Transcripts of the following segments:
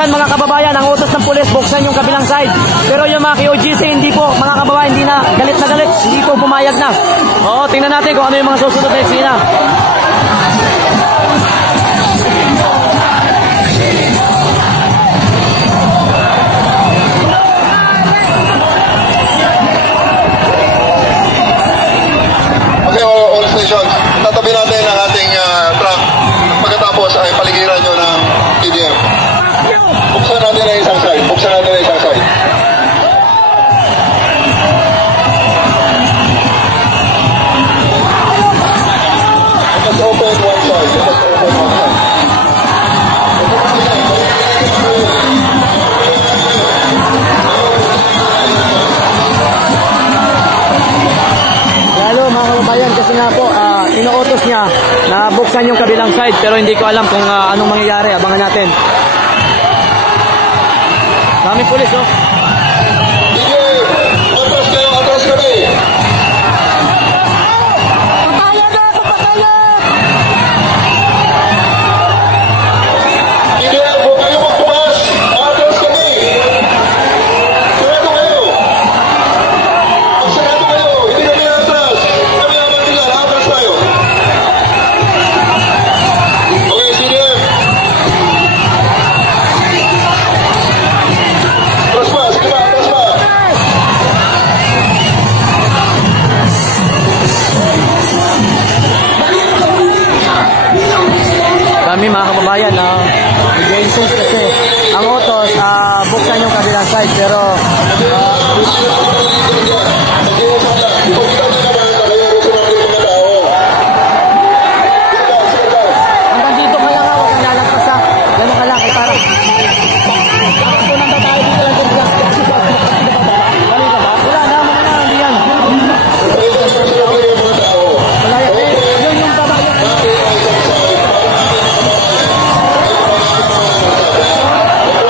Minsan mga kababayan, ang utos ng pulis, buksan yung kabilang side. Pero yung mga KOGC, hindi po, mga kababayan, hindi na, galit na galit, hindi po pumayag na. Oo, tingnan natin kung ano yung mga susunod na eksena. Okay, all stations, tatabi natin ang ating truck. Pagkatapos ay paligiran nyo ng PDM. Buksan natin ang isang side. Buksan natin ang isang side. Let's open one side. Let's open one side. Lalo mga kababayan, kasi nga po, inuutos niya na buksan yung kabilang side, pero hindi ko alam kung anong mangyayari. Abangan natin. Daming pulis, oh. DJ, atras kayo, atras kami. DJ, huwag kayo magtumas. Atras kami. Sarado kayo. Sarado kayo. Hindi kami atras. Kami ang mantilan. Atras tayo. Okay, CDM. Atras pa. Sige pa, atras pa. Kami mga kababayan, nag-insist kasi ang utos, buksan yung kabilang side, pero hanggang dito ka lang, huwag kang lalagpas, gano'n ka lang, parang wala na, hindi yan. Malaya, yung babae.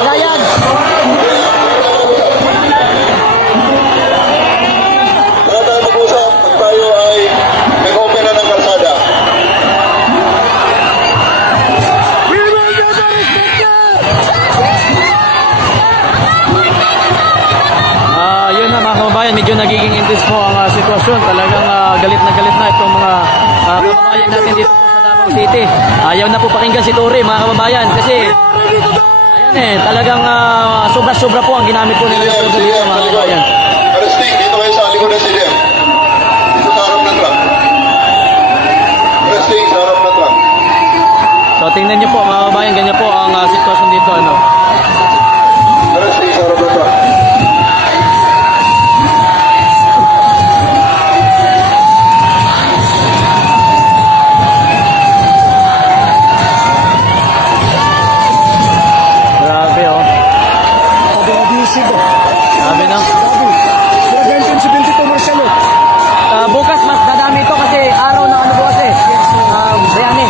Layan! Wala tayo mag-usap pag tayo ay nag-open na ng kalsada. Yun na mga kababayan, medyo nagiging intense po ang sitwasyon. Talagang galit na itong mga kababayan natin dito po sa Davao City. Ayaw na po pakinggan si Tory mga kababayan kasi ayan talagang sobra-sobra po ang ginamit po nila dito mga kababayan. Arresting, dito kayo sa likod ng CDM. Dito sa harap ng truck. Arresting, sa harap ng truck. So tingnan niyo po mga kababayan, ganyan po ang sitwasyon dito. Arresting, sa harap ng truck. Grabe, oh. Grabe na. Bukas mas dadami ito kasi araw ng ano bukas Bayani.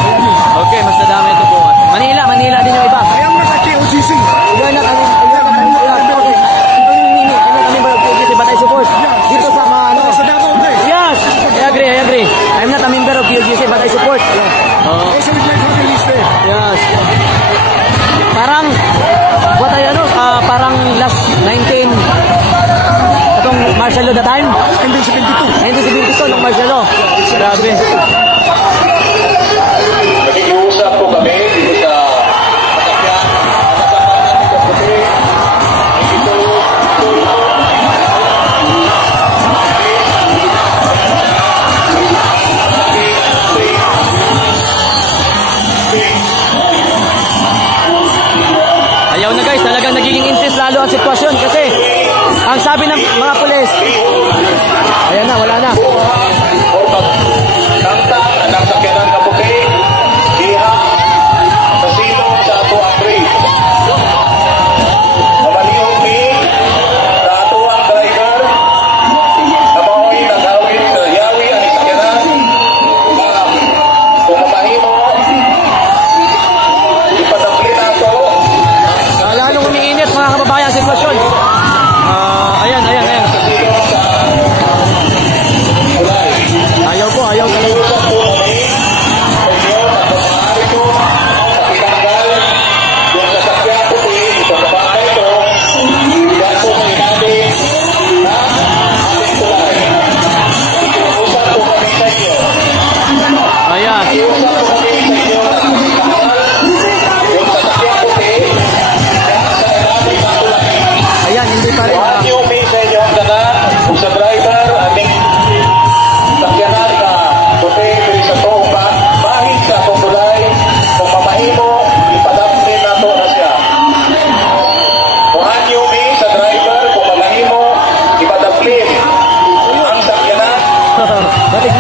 Okay, mas dadami ito bukas. Manila din yung iba. Ayaw na ka-KOGC. Yan na kami. Batay support. Dito sa mga ano. Sa Davao, guys. Yes, I agree. I'm not a member of PUGC but I support. Also, we'd like to release there. Yes. Parang parang last 19 itong martial law the time 1972 ng martial law. Grabe. Nakikiusap po kami dito sa Masakyan. Ayaw na guys, talagang nagiging intense lalo ang sitwasyon kasi ang sabi ng mga pulis, ayan na, wala na.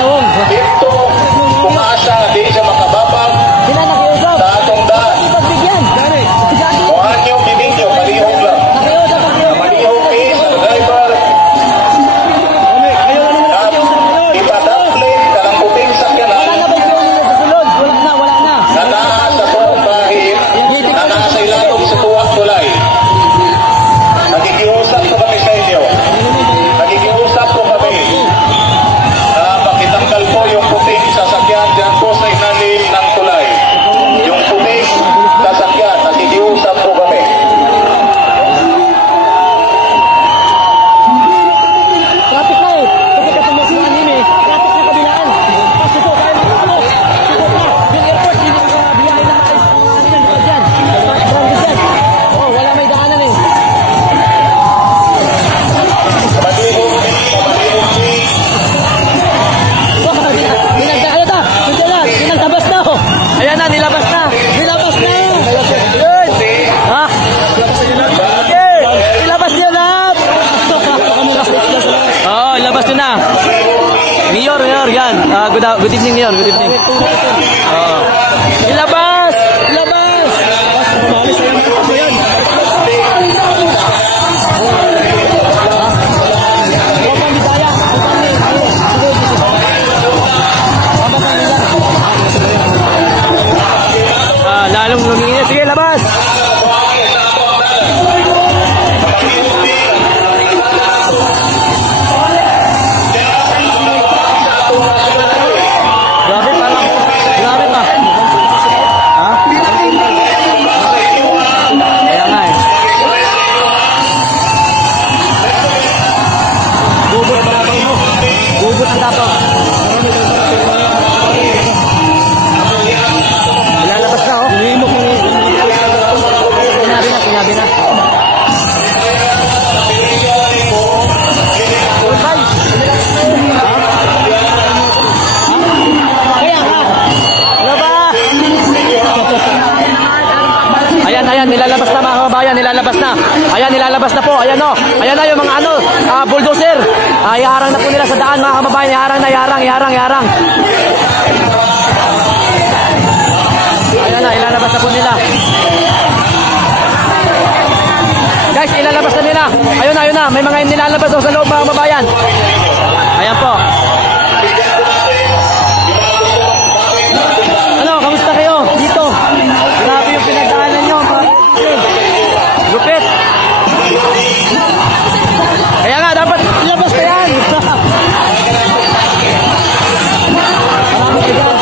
Nawong. Dito, umasa, di siya makababag Sila nakiusap. sa atong daan. Pagbigyan. Kuhaan nyo, bibig nyo, malihog lang. Nakiusap. Malihog ni sa driver. Ipadaplit ka ng puting sakyanan Wala na ba yung nila sa sulod? Wala na. na naa sa tuwang bahid, na naa sa ilatong sa tuwang tulay. Nakikiusap ko kami sa inyo. Nakikiusap ko kami na makitanggal po yung puting sasakyan dyan po sa inalim ng tulay. Yung puting sasakyan, nakikiusap po kami. Traffic na eh. Kasi katumas na anime. Traffic na kabilaan. Pasok ko. Kaya makakalo. Pasok ka. Yung airport, hindi makabiyahe na maayos. Ano yan? Bukod dyan. Branded dyan. Oh, wala may daanan eh. Malihog ni. Oh, ano ta? Nilabas na. Oh. Ayan na, nilabas na. Nilabas na. Yun. Ha? Okay. Nilabas niya na. Oh, ilabas nyo na. Mayor, yan. Good evening, Mayor. Good evening. Ilabas! Ilabas! Lalong luminit. Sige, labas! Grabe pa. Ha? Kaya nga eh. Bubot pa dapat mo. Bubot ang dapat. Ilalabas na oh. Sinabi na. Ayan, nilalabas na mga kababayan, nilalabas na. Ayan, nilalabas na po. Ayan o. Ayan na yung mga bulldozer. Iharang na po nila sa daan mga kababayan. Iharang. Ayan na, ilalabas na po nila. Guys, ilalabas na nila. Ayun na. May mga nilalabas sa loob mga kababayan. Ayan po. Ano, kamusta kayo? Dito. Grabe yung pinagdaanan nyo. Lupit. Kaya nga, dapat ilabas na yan. Maraming tigaan.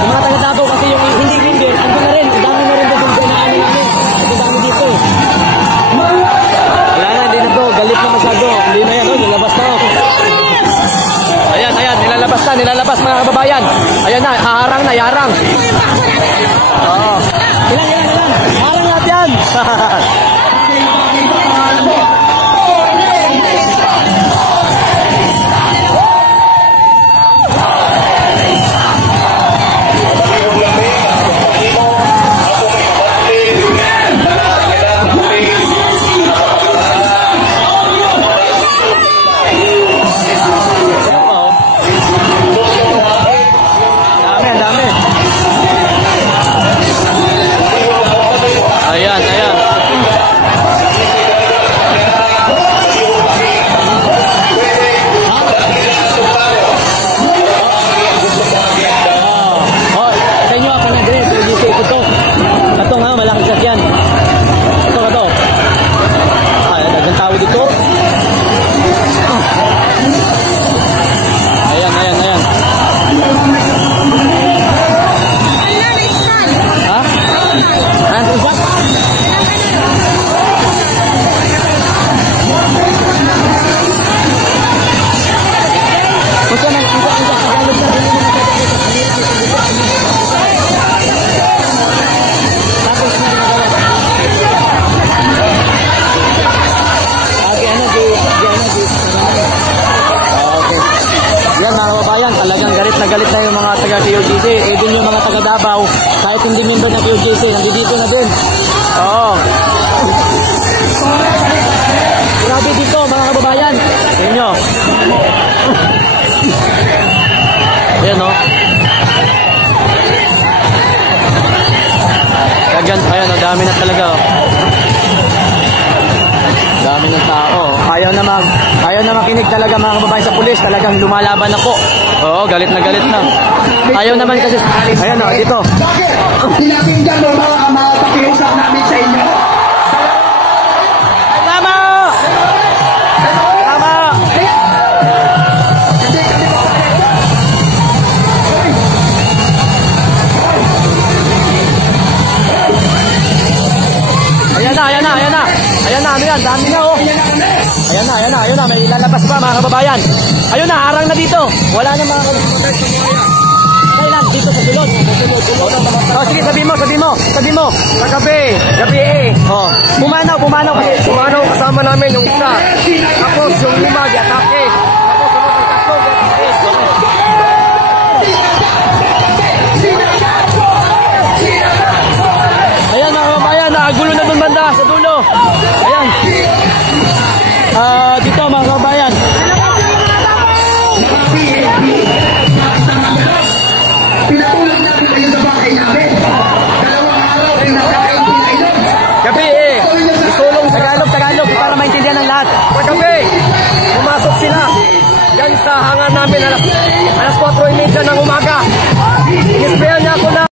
Yung mga taga-Davao kasi yung hindi, ando na rin. Ang dami na rin doon na namin. Ang dami dito. Wala na, hindi na to. Galit na masyado. Hindi na yan, nilabas na. Ayan, nilalabas mga kababayan. Ayan na, iharang. Oo. Ilan. Harang lahat yan. Dami. Ayan. Sa inyo ako na din. Ito nga, malaki sakyan. Ito. Dagang tao dito. Ayan. Ha? Ano ba? Yan mga kababayan, talagang galit na yung mga taga-QGC. Din yung mga taga-Davao, kahit hindi member ng QGC, nandito na din. Oo. Grabe dito mga kababayan. Tingnan nyo. Ayan o. Ayan o, dami na talaga o. Dami ng tao. Ayaw na makinig talaga mga kababayan sa pulis. Talagang lumalaban na po. Oo, galit na galit na. Ayaw naman kasi. Ayan o, dito. Bakit? Pinakinggan mo mga pakiusap namin sa inyo. Tama! Tama! Ayan na, ayan na, ayan na. Ayan na, ano yan? Dami na oh. Ayan na, ayan na, ayan na. May lalabas pa mga kababayan. Ayun na, harang na dito. Wala na mga kababayan. Kailan? Dito sa sulod. Oh, sige, sabi mo. Gabi eh. Oh. Pumanaw kasi. Pumanaw kasama namin yung isa. Tapos yung lima, di-atake. Tapos sunod ang tatlo, Ayan mga kababayan, gulo na dun banda sa dulo. Ayan. Dito mga kababayan. Pinatulog natin kayo sa bahay namin. 2 araw rin nakakain pinainom. Gabi eh. Isulong Tagalog para maintindihan ng lahat. Paggabi, pumasok sila. Yan sa hangar namin alas 4:30 ng umaga. Inisprayan niya ako na